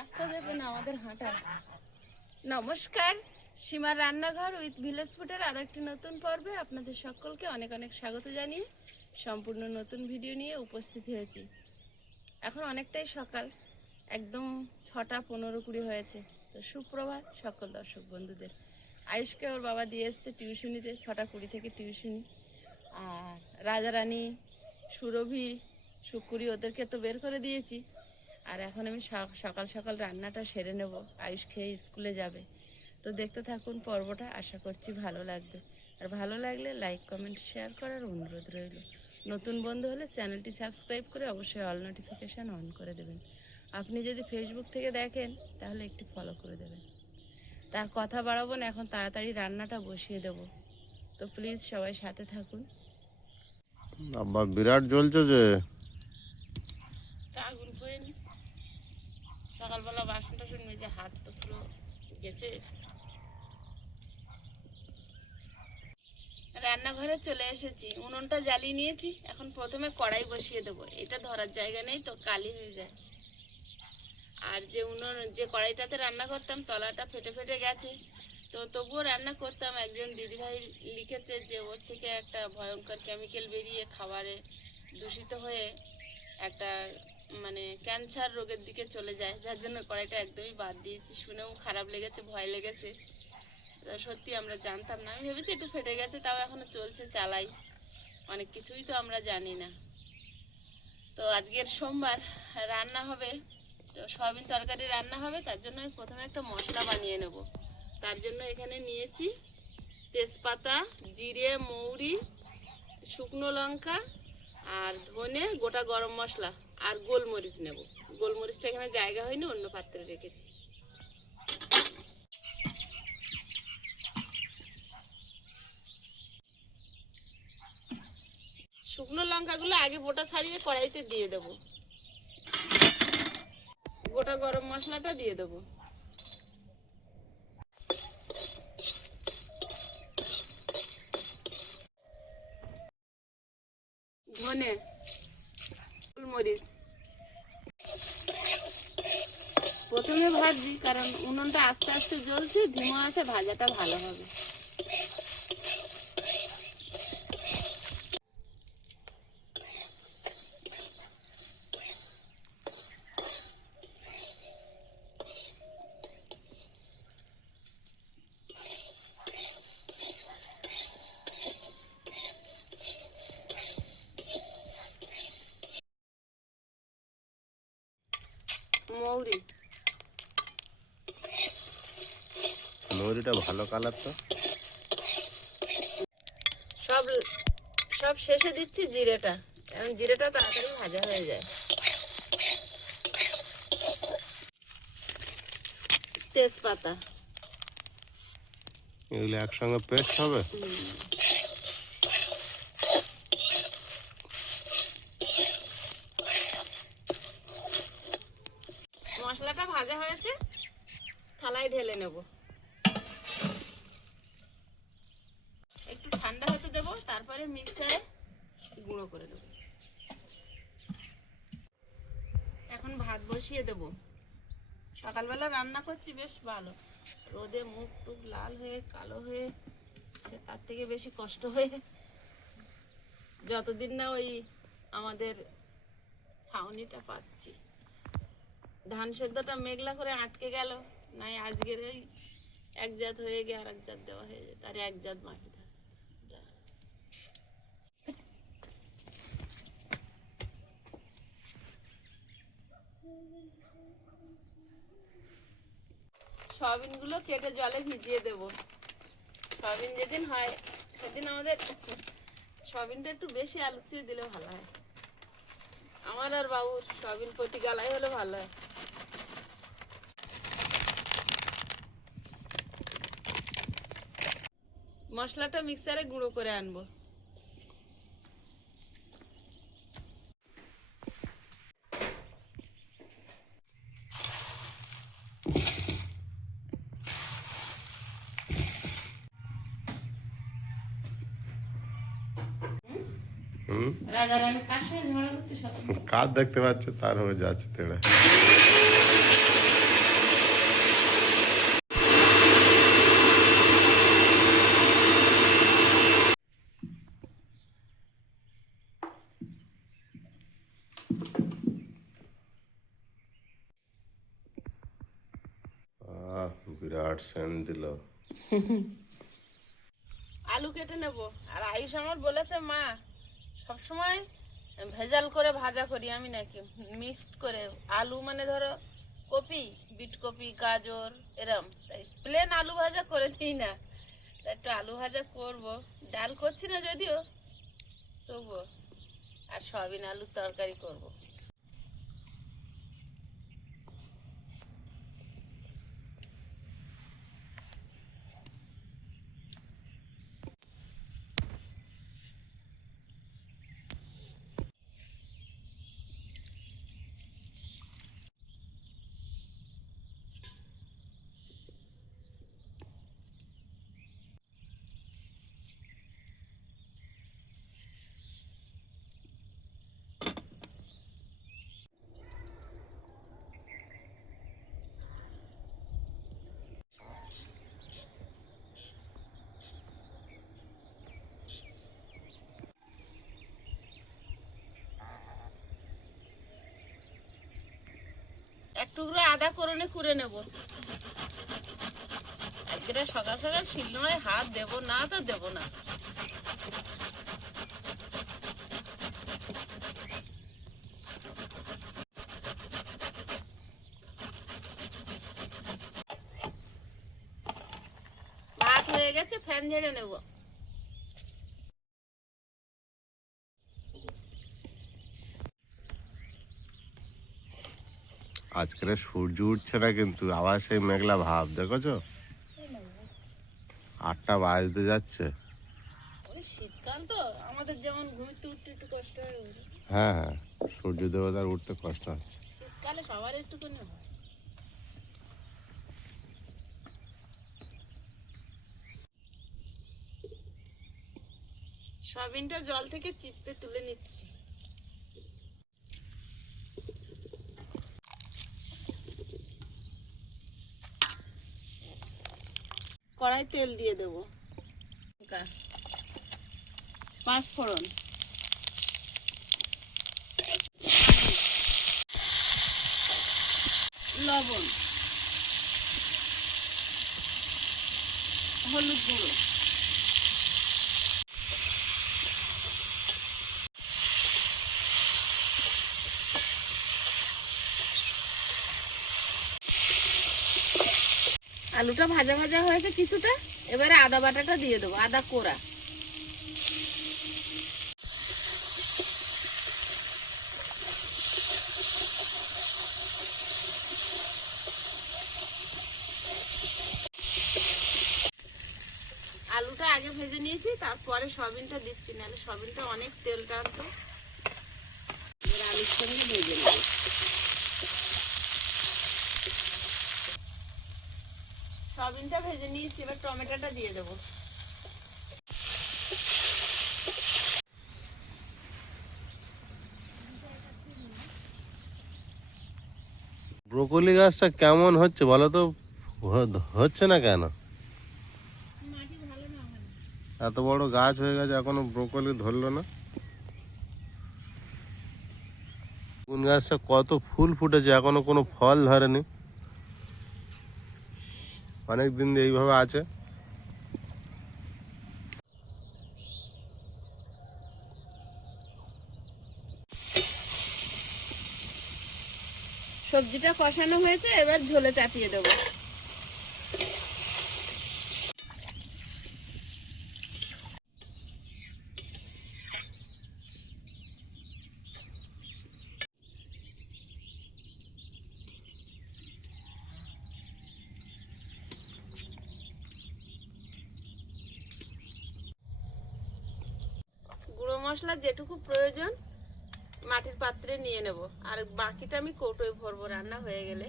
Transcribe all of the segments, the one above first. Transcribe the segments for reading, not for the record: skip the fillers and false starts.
রাস্তা দেবে না আমাদের হাঁটা। নমস্কার, সীমার রান্নাঘর উইথ ভিলেজ ফুডের আরো একটি নতুন পর্বে আপনাদের সকলকে অনেক অনেক স্বাগত জানিয়ে সম্পূর্ণ নতুন ভিডিও নিয়ে উপস্থিত হয়েছি। এখন অনেকটাই সকাল, একদম 6:15-20 হয়েছে। তো সুপ্রভাত সকল দর্শক বন্ধুদের। আয়ুষকে ওর বাবা দিয়ে এসছে টিউশনিতে, 6:20 থেকে টিউশনি। আর রাজারানী, সুরভি, সুকুরি ওদেরকে তো বের করে দিয়েছি। আর এখন আমি সকাল সকাল রান্নাটা সেরে নেব, আয়ুষ খেয়ে স্কুলে যাবে। তো দেখতে থাকুন পর্বটা, আশা করছি ভালো লাগবে। আর ভালো লাগলে লাইক কমেন্ট শেয়ার করার অনুরোধ রইল। নতুন বন্ধু হলে চ্যানেলটি সাবস্ক্রাইব করে অবশ্যই অল নোটিফিকেশান অন করে দেবেন। আপনি যদি ফেসবুক থেকে দেখেন তাহলে একটু ফলো করে দেবেন। তার কথা বাড়াবো না, এখন তাড়াতাড়ি রান্নাটা বসিয়ে দেব। তো প্লিজ সবাই সাথে থাকুন। আবার বিরাট জ্বলছে যে আগুন হয়ে নি, সকালবেলা বাসন টাসন মেজে হাত তো পুরো গেছে। রান্নাঘরে চলে এসেছি, উনুনটা জ্বালিয়ে নিয়েছি। এখন প্রথমে কড়াই বসিয়ে দেবো, এটা ধরার জায়গা নেই তো কালি হয়ে যায়। আর যে কড়াইটাতে রান্না করতাম তলাটা ফেটে ফেটে গেছে, তো তবুও রান্না করতাম। একজন দিদিভাই লিখেছে যে ওর থেকে একটা ভয়ঙ্কর কেমিক্যাল বেরিয়ে খাবারে দূষিত হয়ে একটা মানে ক্যান্সার রোগের দিকে চলে যায়, যার জন্য কড়াইটা একদমই বাদ দিয়েছি। শুনেও খারাপ লেগেছে, ভয় লেগেছে। সত্যি আমরা জানতাম না, আমি ভেবেছি একটু ফেটে গেছে, তাও এখনো চলছে, চালাই। অনেক কিছুই তো আমরা জানি না। তো আজকের সোমবার রান্না হবে, তো সয়াবিন তরকারি রান্না হবে। তার জন্য আমি প্রথমে একটা মশলা বানিয়ে নেব। তার জন্য এখানে নিয়েছি তেজপাতা, জিরে, মৌরি, শুকনো লঙ্কা আর ধনে, গোটা গরম মশলা আর গোলমরিচ নেব। গোলমরিচটা এখানে জায়গা হয়নি, অন্য পাত্রে রেখেছি। শুকনো লঙ্কাগুলো আগে বোটা ছাড়িয়ে কড়াইতে দিয়ে দেব। গোটা গরম মশলাটা দিয়ে দেব। ধনে, গোলমরিচ প্রথমে ভাজছি, কারণ উনুনটা আস্তে আস্তে জ্বলছে, ধিমো আছে, ভাজাটা ভালো হবে। মৌরি, মৌরিটা ভালো কালার তো। সব সব শেষে দিচ্ছি জিরেটা, কারণ জিরেটা তাড়াতাড়ি ভাজা হয়ে যায়। তেজপাতা, এগুলো একসঙ্গে পেস্ট হবে। মশলাটা ভাজা হয়েছে, থালায় ঢেলে নেব। একটু ঠান্ডা হতে দেব, তারপরে মিক্সারে গুঁড়ো করে নেব। এখন ভাত বসিয়ে দেব। সকালবেলা রান্না করছি বেশ ভালো, রোদে মুখ টুক লাল হয়ে কালো হয়ে, সে তার থেকে বেশি কষ্ট হয়ে, যতদিন না ওই আমাদের ছাউনিটা পাচ্ছি। ধান সেদ্ধটা মেঘলা করে আটকে গেল, নাই আজকের ওই এক জাত হয়ে গিয়ে আর এক জাত দেওয়া হয়ে যায়, তার এক জাত বাকি থাকে। সয়াবিনগুলো কেটে জলে ভিজিয়ে দেব। সয়াবিন যেদিন হয় সেদিন আমাদের সয়াবিনটা একটু বেশি আলু চিয়ে দিলে ভালো হয়। আমার আর বাবুর সয়াবিন প্রতি গালায় হলে ভালো হয়। মশলাটা মিক্সারে গুঁড়ো করে আনবো। রাজারানী কার সঙ্গে ঝগড়া করতে সকাল? কাজ দেখতে পাচ্ছে, তার হয়ে যাচ্ছে তেড়ে। সেন্ট দিল। আলু কেটে নেব। আর আয়ুষ আমার বলেছে, মা সবসময় ভেজাল করে ভাজা করি আমি নাকি, মিক্সড করে। আলু মানে ধরো কপি, বিট কপি, গাজর এরম, তাই প্লেন আলু ভাজা করে দিই না। তাই একটু আলু ভাজা করব, ডাল করছি না যদিও, তবুও। আর সয়াবিন আলুর তরকারি করব। এক টুকরো আদা করনে কুড়ে নেব। আজকে সকাল সকাল শিলনোড়ায় হাত দেব না তো দেব না। ভাত হয়ে গেছে, ফ্যান ঝেড়ে নেব। আজকের সূর্য উঠছে না কিন্তু আবার সেই মেঘলা ভাব, দেখেছো? 8টা বাজতে যাচ্ছে। ওই শীতকাল তো, আমাদের যেমন ঘুমিতে উঠতে একটু কষ্ট হয়, হ্যাঁ হ্যাঁ, সূর্য দেবতার উঠতে কষ্ট হচ্ছে। শীতকালে সবার একটুখানি হয়। সয়াবিনটা জল থেকে চিপে তুলে নিচ্ছি। কড়াই তেল দিয়ে দেব, 5 ফোড়ন, লবণ, হলুদ গুঁড়ো, আলুটা ভাজা ভাজা হয়েছে কিছুটা। এবারে আদা বাটাটা দিয়ে দেবো, আদা কোড়া। আলুটা আগে ভেজে নিয়েছি, তারপরে সয়াবিনটা দিচ্ছি, নাহলে সয়াবিনটা অনেক তেল টানতো। এবার আলুর সঙ্গে ভেজে নেব। সয়াবিনটা ভেজে নিয়েছি, এবার টমেটোটা দিয়ে দেবো। ব্রোকলি গাছটা কেমন হচ্ছে বলো তো? হচ্ছে না কেন? মাটি ভালো না হয়। এত বড় গাছ হয়ে গেছে, এখনো ব্রোকলি ধরলো না। কোন গাছটা কত ফুল ফুটেছে, এখনো কোনো ফল ধরেনি। অনেক দিন দিয়ে এইভাবে আছে। সবজিটা কষানো হয়েছে, এবার ঝোলে চাপিয়ে দেবো। গুঁড়ো মশলা যেটুকু প্রয়োজন মাটির পাত্রে নিয়ে নেব, আর বাকিটা আমি কৌটোয় ভরবো রান্না হয়ে গেলে।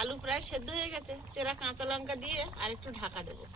আলু প্রায় সেদ্ধ হয়ে গেছে, চেরা কাঁচা লঙ্কা দিয়ে আর একটু ঢাকা দেবো।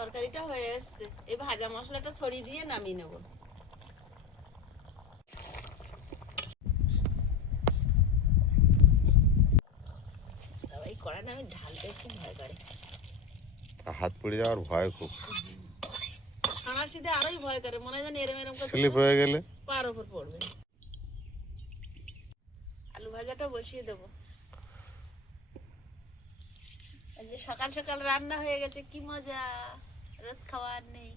তরকারিটা হয়ে এসছে, এই ভাজা মশলাটা ছড়িয়ে দিয়ে নামিয়ে নেব। এই কড়াইটা আমি ঢালতে একটু ভয় করে, হাত পড়ে যাওয়ার ভয় খুব, হাঁড়াশিতে আরোই ভয় করে, মনে হয় যেন এরম এরম করে স্লিপ হয়ে গেলে পার ওপর পড়বে। আলু ভাজাটা বসিয়ে দেবো। যে সকাল সকাল রান্না হয়ে গেছে, কি মজা, রোদ খাওয়ার নেই।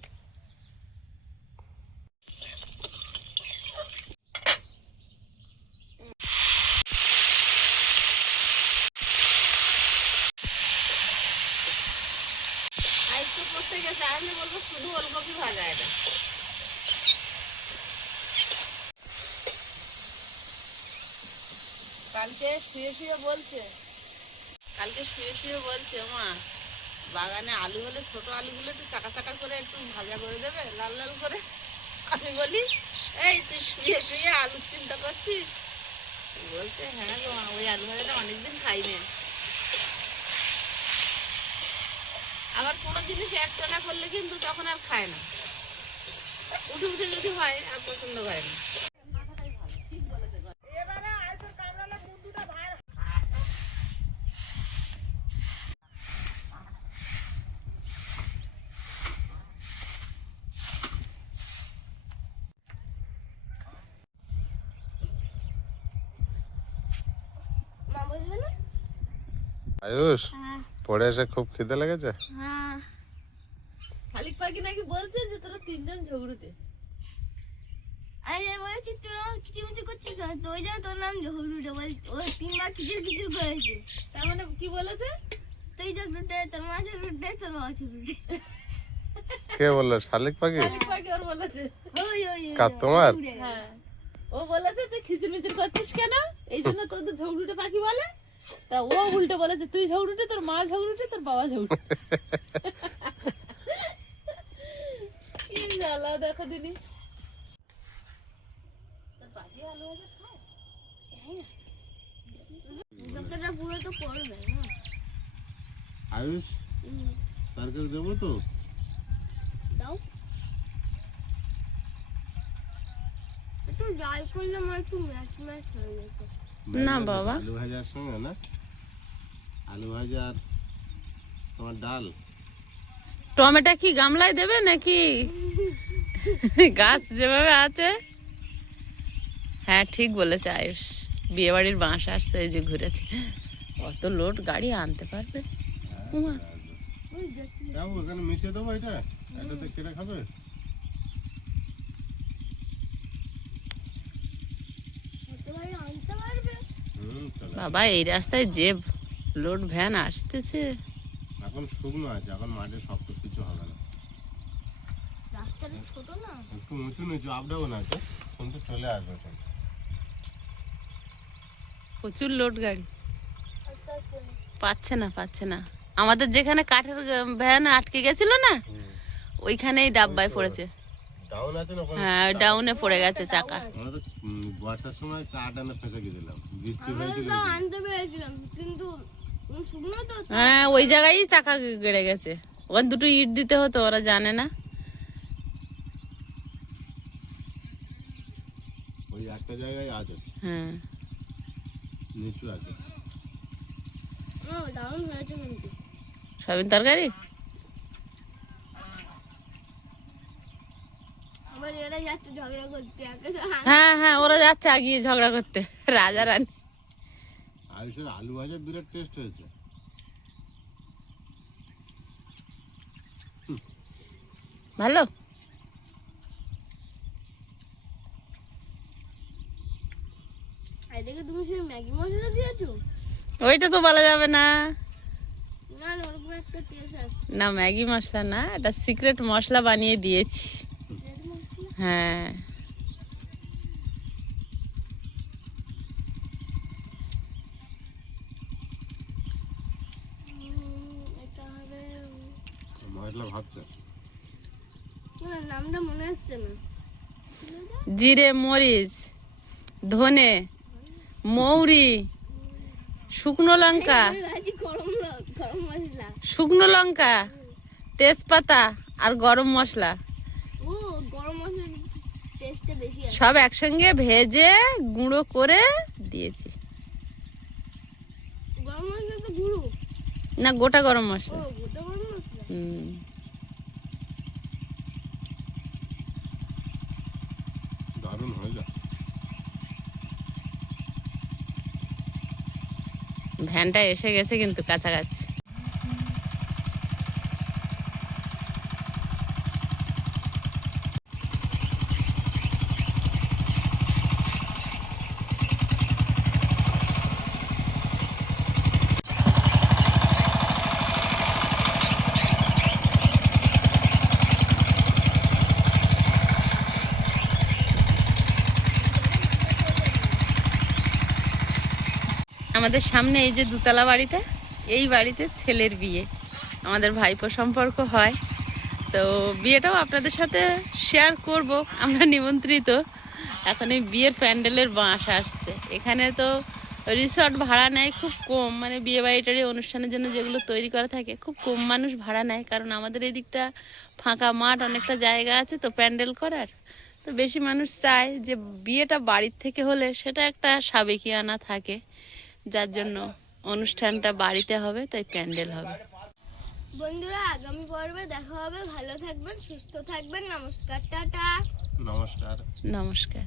আজকে করতে গেছে, আসলে বলবো শুধু ওলকপি ভাজা এটা। কালকে শুয়ে শুয়ে বলছে মা, বাগানে আলু হলে ছোট আলুগুলো একটু চাকা চাকা করে একটু ভাজা করে দেবে, লাল লাল করে। আমি বলি, এই তুই শুয়ে শুয়ে আলুর চিন্তা করছিস? বলছে, হ্যাঁ গো মা, ওই আলু ভাজাটা অনেকদিন খাই না। আবার কোনো জিনিস একটানা করলে কিন্তু তখন আর খায় না, উঠে উঠে যদি হয় আর পছন্দ করে না। আয়ুষ, পড়ে এসে খুব খিদে লেগেছে। শালিক পাখি নাকি বলছে যে তোরা তিনজন ঝগড়ুটে। আমি বলেছি তোরা কিচিরমিচির করছিস কেন? তো ওই জন্য তোর নাম ঝগড়ুটে। ও 3 বার কিচির কিচির করেছে। তার মানে কি বলেছে? তুই ঝগড়ুটে, তোর মা ঝগড়ুটে, তোর বাবা ঝগড়ুটে। কে বললো? শালিক পাখি? শালিক পাখি ওর বলেছে। ওই ওই ওই, কার তোমার? হ্যাঁ, ও বলেছে তুই খিচিরমিচির করছিস কেন, এই জন্য তোদের ঝগড়ুটে পাখি বলে। তা ও উল্টে বলেছে তুই ঝগড়ুটে, তোর মা ঝগড়ুটে, তোর বাবা ঝগড়ুটে। কি জ্বালা দেখো দিনি। তোর পাখি আলু ভাজা খায়? যতটা পুরো তো করবে না। আয়ুষ, তরকারি দেবো তো? দাও একটু ডাল করলে আমার একটু ম্যাচ ম্যাচ হয়ে যেত। না বাবা। আলু ভাজার সঙ্গে না, আলু ভাজা আর তোমার ডাল। টমেটো কি গামলায় দেবে নাকি গাছ যেভাবে আছে? হ্যাঁ ঠিক বলেছে আয়ুষ, বিয়ে বাড়ির বাঁশ আসছে, এই যে ঘুরেছে। অত লোড গাড়ি আনতে পারবে? উমা, যাবো এখানে মিশিয়ে দেবো, এটাতে কেটে খাবে। একেবারে আনতে পারবে? চলো। বাবা এই রাস্তায় যে লোড ভ্যান আসতেছে। এখন শুকনো আছে, এখন মাঠে শক্ত কিছু হবে না। রাস্তাটা ছোট না? একটু উঁচু নিচু আপ ডাউন আছে, কিন্তু চলে আসবে সব। প্রচুর লোড গাড়ি, আস্তে আস্তে। পাচ্ছে না। আমাদের যেখানে কাঠের ভ্যান আটকে গেছিল না, ওইখানেই ডাব্বায় পড়েছে। ডাউন আছে না ওখানে? হ্যাঁ ডাউনে পড়ে গেছে চাকা। আমরা তো বর্ষার সময় কাঠ আনে ফেঁসে গেছিলাম, বৃষ্টি আমরা হয়েছিল। তো আনতে পেরেছিলাম কিন্তু শুকনো তো। হ্যাঁ ওই জায়গায় চাকা গেড়ে গেছে, ওখানে দুটো ইট দিতে হতো, ওরা জানে না। ওই একটা জায়গায় আছে, হ্যাঁ নিচু আছে। দারুণ হয়েছে কিন্তু। সয়াবিন তরকারি। আবার এরা যাচ্ছে ঝগড়া করতে। হ্যাঁ ওরা যাচ্ছে আগিয়ে ঝগড়া করতে, রাজা রানী। আয়ুষের আলু ভাজার বিরাট টেস্ট হয়েছে। ভালো। এদিকে তুমি সেই ম্যাগি মশলা দিয়েছো? ওইটা তো বলা যাবে না। না না, ওরকম একটা টেস্ট আসছে। না ম্যাগি মশলা না, এটা সিক্রেট মশলা বানিয়ে দিয়েছি। ম্যাগি মশলা? হ্যাঁ এটা হবে। মশলা ভাবছে না, নামটা মনে আসছে না। জিরে, মরিচ, ধনে, মৌরি, শুকনো লঙ্কা, আমি ভাবছি গরম মশলা। শুকনো লঙ্কা, তেজপাতা আর গরম মশলা ও গরম মশলার টেস্টটা বেশি আছে। সব একসঙ্গে ভেজে গুঁড়ো করে দিয়েছি। গরম মশলা তো গুঁড়ো। না, গোটা গরম ও মশলা। গোটা গরম মশলা। হুম। দারুণ হয়ে যায়। ভ্যানটা এসে গেছে কিন্তু কাছাকাছি। আমাদের সামনে এই যে দুতলা বাড়িটা, এই বাড়িতে ছেলের বিয়ে, আমাদের ভাইপো সম্পর্ক হয়। তো বিয়েটাও আপনাদের সাথে শেয়ার করব, আমরা নিমন্ত্রিত। এখন এই বিয়ের প্যান্ডেলের বাঁশ আসছে। এখানে তো রিসর্ট ভাড়া নেয় খুব কম, মানে বিয়ে বাড়িটারি অনুষ্ঠানের জন্য যেগুলো তৈরি করা থাকে খুব কম মানুষ ভাড়া নেয়, কারণ আমাদের এই দিকটা ফাঁকা মাঠ, অনেকটা জায়গা আছে তো প্যান্ডেল করার। তো বেশি মানুষ চায় যে বিয়েটা বাড়ির থেকে হলে সেটা একটা সাবেকিয়ানা থাকে, যার জন্য অনুষ্ঠানটা বাড়িতে হবে, তাই প্যান্ডেল হবে। বন্ধুরা আগামী পর্বে দেখা হবে। ভালো থাকবেন, সুস্থ থাকবেন। নমস্কার, টাটা। নমস্কার। নমস্কার।